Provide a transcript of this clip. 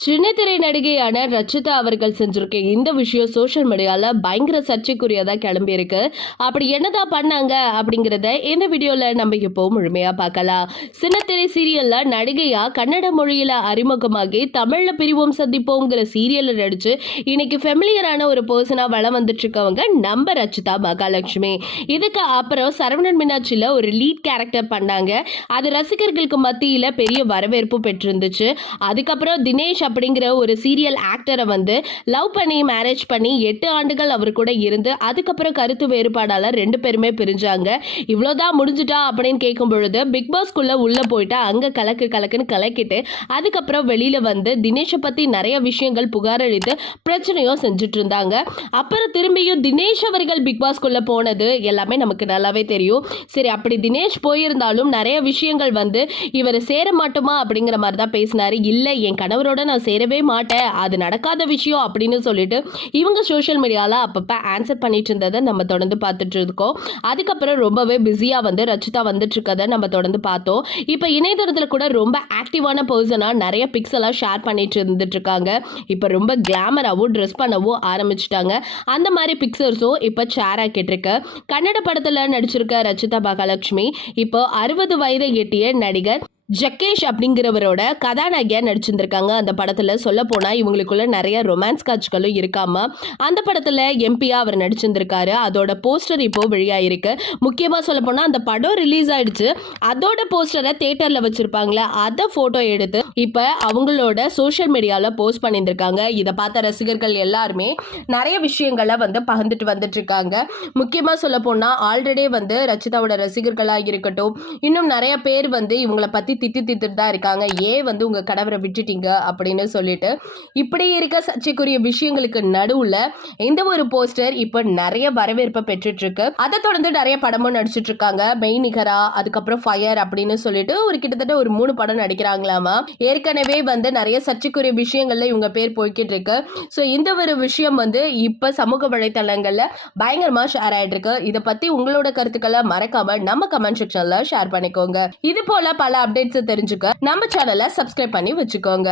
சின்னத்திரை நடிகையான ரச்சிதா அவர்கள் செஞ்சிருக்க இந்த விஷயம் சோஷியல் மீடியால பயங்கர சர்ச்சைக்குரியதா கிளம்பி இருக்கு. அப்படி என்னதான் பண்ணாங்க அப்படிங்கறத இந்த வீடியோல நம்ம இப்போ முழுமையா பார்க்கலாம். சின்னத்திரை சீரியல்ல நடிகையா கன்னட மொழியில அறிமுகமாகி தமிழ்ல பிரிவோம் சந்திப்போங்கிற சீரியல்ல நடிச்சு இன்னைக்கு ஃபெமிலியரான ஒரு பர்சனா வளம் வந்துட்டு இருக்கவங்க நம்ம ரச்சிதா மகாலட்சுமி. இதுக்கு அப்புறம் சரவணன் மீனாட்சியில ஒரு லீட் கேரக்டர் பண்ணாங்க. அது ரசிகர்களுக்கு மத்தியில பெரிய வரவேற்பு பெற்றிருந்துச்சு. அதுக்கப்புறம் தினேஷ் அப்படிங்கிற ஒரு சீரியல் ஆக்டரை வந்து லவ் பண்ணி மேரேஜ் பண்ணி எட்டு ஆண்டுகள் அவர் கூட இருந்து அதுக்கப்புறம் கருத்து வேறுபாடால ரெண்டு பேருமே பிரிஞ்சாங்க. இவ்வளோதான் முடிஞ்சுட்டா அப்படின்னு கேட்கும் பொழுது பிக் பாஸ்க்குள்ளே உள்ள போயிட்டு அங்கே கலக்கு கலக்குன்னு கலக்கிட்டு அதுக்கப்புறம் வெளியில வந்து தினேஷை பத்தி நிறைய விஷயங்கள் புகார் அளித்து பிரச்சனையும் செஞ்சுட்டு இருந்தாங்க. அப்புறம் திரும்பியும் தினேஷ் அவர்கள் பிக்பாஸ்குள்ள போனது எல்லாமே நமக்கு நல்லாவே தெரியும். சரி அப்படி தினேஷ் போயிருந்தாலும் நிறைய விஷயங்கள் வந்து இவர் சேர மாட்டோமா அப்படிங்கிற மாதிரி தான் பேசினாரு. இல்லை என் கணவரோட நான் சேரவே மாட்டேன். அது நடக்காத விஷயம் அப்படின்னு சொல்லிட்டு இவங்க சோஷியல் மீடியாவில் அப்பப்போ ஆன்சர் பண்ணிட்டு இருந்ததை நம்ம தொடர்ந்து பார்த்துட்டு இருக்கோம். அதுக்கப்புறம் ரொம்பவே பிஸியாக வந்து ரச்சிதா வந்துட்டு இருக்கதை நம்ம தொடர்ந்து பார்த்தோம். இப்போ இணையதளத்தில் கூட ரொம்ப ஆக்டிவான பர்சனாக நிறைய பிக்ஸ் எல்லாம் ஷேர் பண்ணிட்டு இருந்துட்டு இருக்காங்க. இப்போ ரொம்ப கிளாமராகவும் ட்ரெஸ் பண்ணவும் ஆரம்பிச்சிட்டாங்க. அந்த மாதிரி பிக்சர்ஸும் இப்போ ஷேர் ஆக்கிட்டு கன்னட படத்தில் நடிச்சிருக்க ரச்சிதா மகாலட்சுமி இப்போ அறுபது வயதை எட்டிய நடிகர் ஜக்கேஷ் அப்படிங்கிறவரோட கதாநாயகியா நடிச்சிருந்திருக்காங்க. அந்த படத்தில் சொல்ல போனால் இவங்களுக்குள்ள நிறைய ரொமான்ஸ் காட்சிகளும் இருக்காம அந்த படத்தில் எம்பியா அவர் நடிச்சிருந்திருக்காரு. அதோட போஸ்டர் இப்போ வெளியாகிருக்கு முக்கியமாக சொல்ல போனால் அந்த படம் ரிலீஸ் ஆயிடுச்சு. அதோட போஸ்டரை தேட்டரில் வச்சுருப்பாங்களே அதை ஃபோட்டோ எடுத்து இப்போ அவங்களோட சோஷியல் மீடியாவில் போஸ்ட் பண்ணியிருந்திருக்காங்க. இதை பார்த்த ரசிகர்கள் எல்லாருமே நிறைய விஷயங்களை வந்து பகிர்ந்துட்டு வந்துட்டு இருக்காங்க முக்கியமா சொல்ல போனால் ஆல்ரெடி வந்து ரச்சிதாவோட ரசிகர்களாக இருக்கட்டும் இன்னும் நிறைய பேர் வந்து இவங்களை பற்றி திட்டு திட்டுட்டு தான் இருக்காங்க. ஏன் வந்து உங்க கணவரை விட்டுட்டீங்க அப்படின்னு சொல்லிட்டு. இப்படி இருக்க சர்ச்சைக்குரிய விஷயங்களுக்கு நடுவில் இந்த ஒரு போஸ்டர் இப்போ நிறைய வரவேற்பை பெற்றுட்ருக்கு. அதை தொடர்ந்து நிறைய படமும் நடிச்சிட்டு இருக்காங்க மெய்நிகரா அதுக்கப்புறம் ஃபயர் அப்படின்னு சொல்லிட்டு ஒரு கிட்டத்தட்ட ஒரு மூணு படம் நடிக்கிறாங்களாமா. ஏற்கனவே வந்து நிறைய சர்ச்சைக்குரிய விஷயங்கள்ல இவங்க பேர் போய்கிட்டு இருக்கு ஸோ இந்த ஒரு விஷயம் வந்து இப்போ சமூக வலைத்தளங்களில் பயங்கரமாக ஷேர் ஆகிட்டு இருக்கு இதை பற்றி உங்களோட கருத்துக்களை மறக்காம நம்ம கமெண்ட் செக்ஷனில் ஷேர் பண்ணிக்கோங்க. இது போல பல அப்டேட் அப்டேட்ஸ் தெரிஞ்சுக்க நம்ம சேனலை சப்ஸ்கிரைப் பண்ணி வச்சுக்கோங்க.